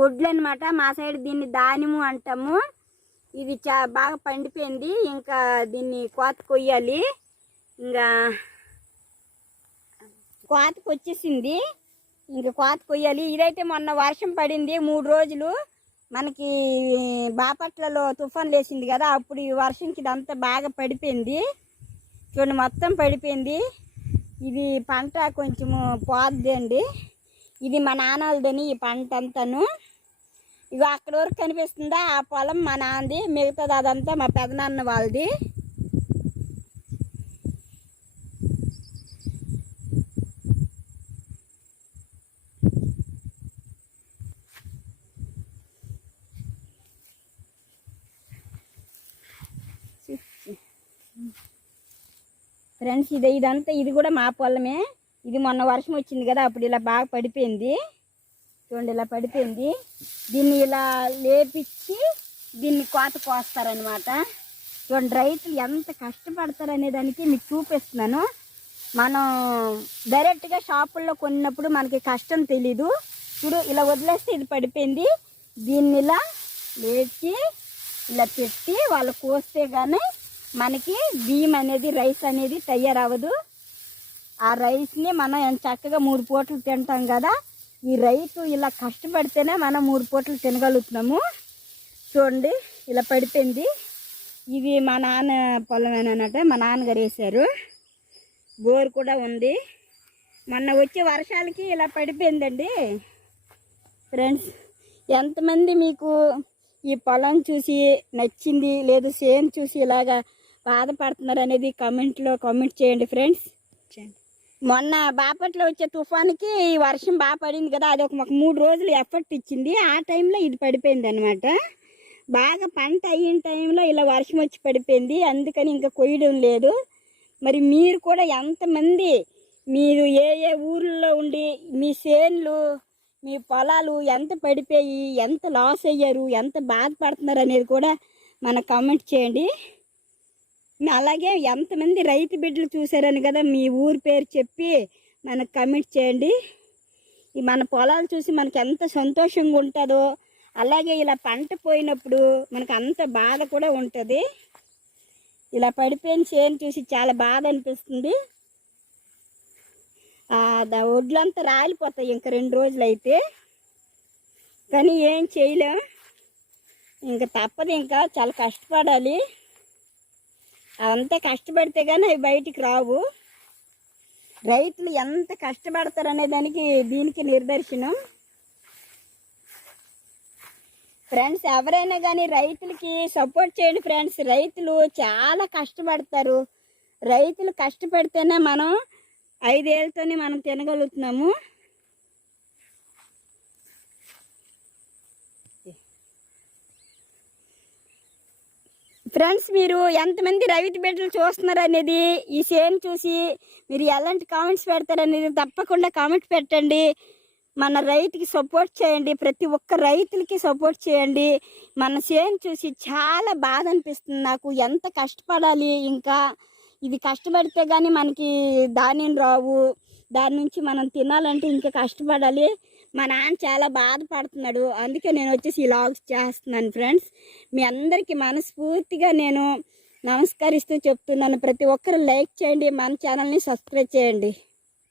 వడ్లు అనమాట మా సైడ్ దీన్ని ధాన్యము అంటాము. ఇది చా బాగా పండిపోయింది. ఇంకా దీన్ని కోత కొయ్యాలి. ఇంకా కోతకు వచ్చేసింది ఇంకా కోత కొయ్యాలి. ఇదైతే మొన్న వర్షం పడింది మూడు రోజులు. మనకి బాపట్లలో తుఫాన్ లేచింది కదా అప్పుడు ఈ వర్షంకి ఇదంతా బాగా పడిపోయింది. చూడండి మొత్తం పడిపోయింది. ఇది పంట కొంచెము పోద్ది అండి ఇది మా నాన్నలదని ఈ పంట అంతాను. ఇక అక్కడ వరకు కనిపిస్తుందా? ఆ పొలం మా నాన్నది మిగతాది అదంతా మా పెదనాన్న వాళ్ళది. ఫ్రెండ్స్ ఇది ఇదంతా ఇది కూడా మా పొలమే. ఇది మొన్న వర్షం వచ్చింది కదా అప్పుడు ఇలా బాగా పడిపోయింది. చూడండి ఇలా పడిపోయింది. దీన్ని ఇలా లేపించి దీన్ని కోత కోస్తారనమాట చూడండి రైతులు ఎంత కష్టపడతారు అనే దానికి మీకు చూపిస్తున్నాను. మనం డైరెక్ట్గా షాపుల్లో కొన్నప్పుడు మనకి కష్టం తెలీదు. చూడు ఇలా వదిలేస్తే ఇది పడిపోయింది. దీన్ని ఇలా లేచి ఇలా పెట్టి వాళ్ళు కోస్తే కానీ మనకి బియ్యం అనేది రైస్ అనేది తయారవ్వదు. ఆ రైస్ని మనం ఎంత చక్కగా మూడు పూటలు తింటాం కదా ఈ రైతు ఇలా కష్టపడితేనే మనం మూడు పూటలు తినగలుగుతున్నాము. చూడండి ఇలా పడిపోయింది. ఇది మా నాన్న పొలమేనట మా నాన్నగారు వేశారు. బోర్ కూడా ఉంది. మొన్న వచ్చే వర్షాలకి ఇలా పడిపోయిందండి. ఫ్రెండ్స్ ఎంతమంది మీకు ఈ పొలం చూసి నచ్చింది లేదు సేమ్ చూసి ఇలాగా బాధపడుతున్నారు అనేది కమెంట్లో కామెంట్ చేయండి ఫ్రెండ్స్. చేయండి. మొన్న బాపట్లో వచ్చే తుఫాన్కి ఈ వర్షం బాగా పడింది కదా అది ఒక మాకు మూడు రోజులు ఎఫర్ట్ ఇచ్చింది. ఆ టైంలో ఇది పడిపోయింది అనమాట బాగా పంట అయిన టైంలో ఇలా వర్షం వచ్చి పడిపోయింది. అందుకని ఇంకా కొయ్యడం లేదు. మరి మీరు కూడా ఎంతమంది మీరు ఏ ఏ ఊర్లో ఉండి మీ చేన్లు మీ పొలాలు ఎంత పడిపోయి ఎంత లాస్ అయ్యారు ఎంత బాధపడుతున్నారు అనేది కూడా మన కామెంట్ చేయండి. అలాగే ఎంతమంది రైతు బిడ్డలు చూశారని కదా మీ ఊరి పేరు చెప్పి మనకు కమిట్ చేయండి. ఈ మన పొలాలు చూసి మనకు ఎంత సంతోషంగా ఉంటుందో అలాగే ఇలా పంట పోయినప్పుడు మనకు అంత బాధ కూడా ఉంటుంది. ఇలా పడిపోయిన చేను చూసి చాలా బాధ అనిపిస్తుంది. ఒడ్లంతా రాలిపోతాయి ఇంకా రెండు రోజులు అయితే కానీ ఏం చేయలేం. ఇంకా తప్పదు ఇంకా చాలా కష్టపడాలి. అవంతా కష్టపడితే కానీ అవి బయటికి రావు. రైతులు ఎంత కష్టపడతారు అనే దానికి దీనికి నిదర్శనం. ఫ్రెండ్స్ ఎవరైనా కానీ రైతులకి సపోర్ట్ చేయండి ఫ్రెండ్స్. రైతులు చాలా కష్టపడతారు. రైతులు కష్టపడితేనే మనం ఐదేళ్ళతోనే మనం తినగలుగుతున్నాము. ఫ్రెండ్స్ మీరు ఎంతమంది రైతు బిడ్డలు చూస్తున్నారు అనేది ఈ సేమ్ చూసి మీరు ఎలాంటి కామెంట్స్ పెడతారనేది తప్పకుండా కామెంట్ పెట్టండి. మన రైతుకి సపోర్ట్ చేయండి. ప్రతి ఒక్క రైతులకి సపోర్ట్ చేయండి. మన చేను చూసి చాలా బాధ అనిపిస్తుంది నాకు. ఎంత కష్టపడాలి ఇంకా? ఇది కష్టపడితే కానీ మనకి ధాన్యం రావు. దాని నుంచి మనం తినాలంటే ఇంకా కష్టపడాలి. మా నాన్న చాలా బాధపడుతున్నాడు. అందుకే నేను వచ్చేసి ఈ లాగ్స్ చేస్తున్నాను ఫ్రెండ్స్. మీ అందరికీ మనస్ఫూర్తిగా నేను నమస్కరిస్తూ చెప్తున్నాను. ప్రతి ఒక్కరు లైక్ చేయండి. మన ఛానల్ని సబ్స్క్రైబ్ చేయండి.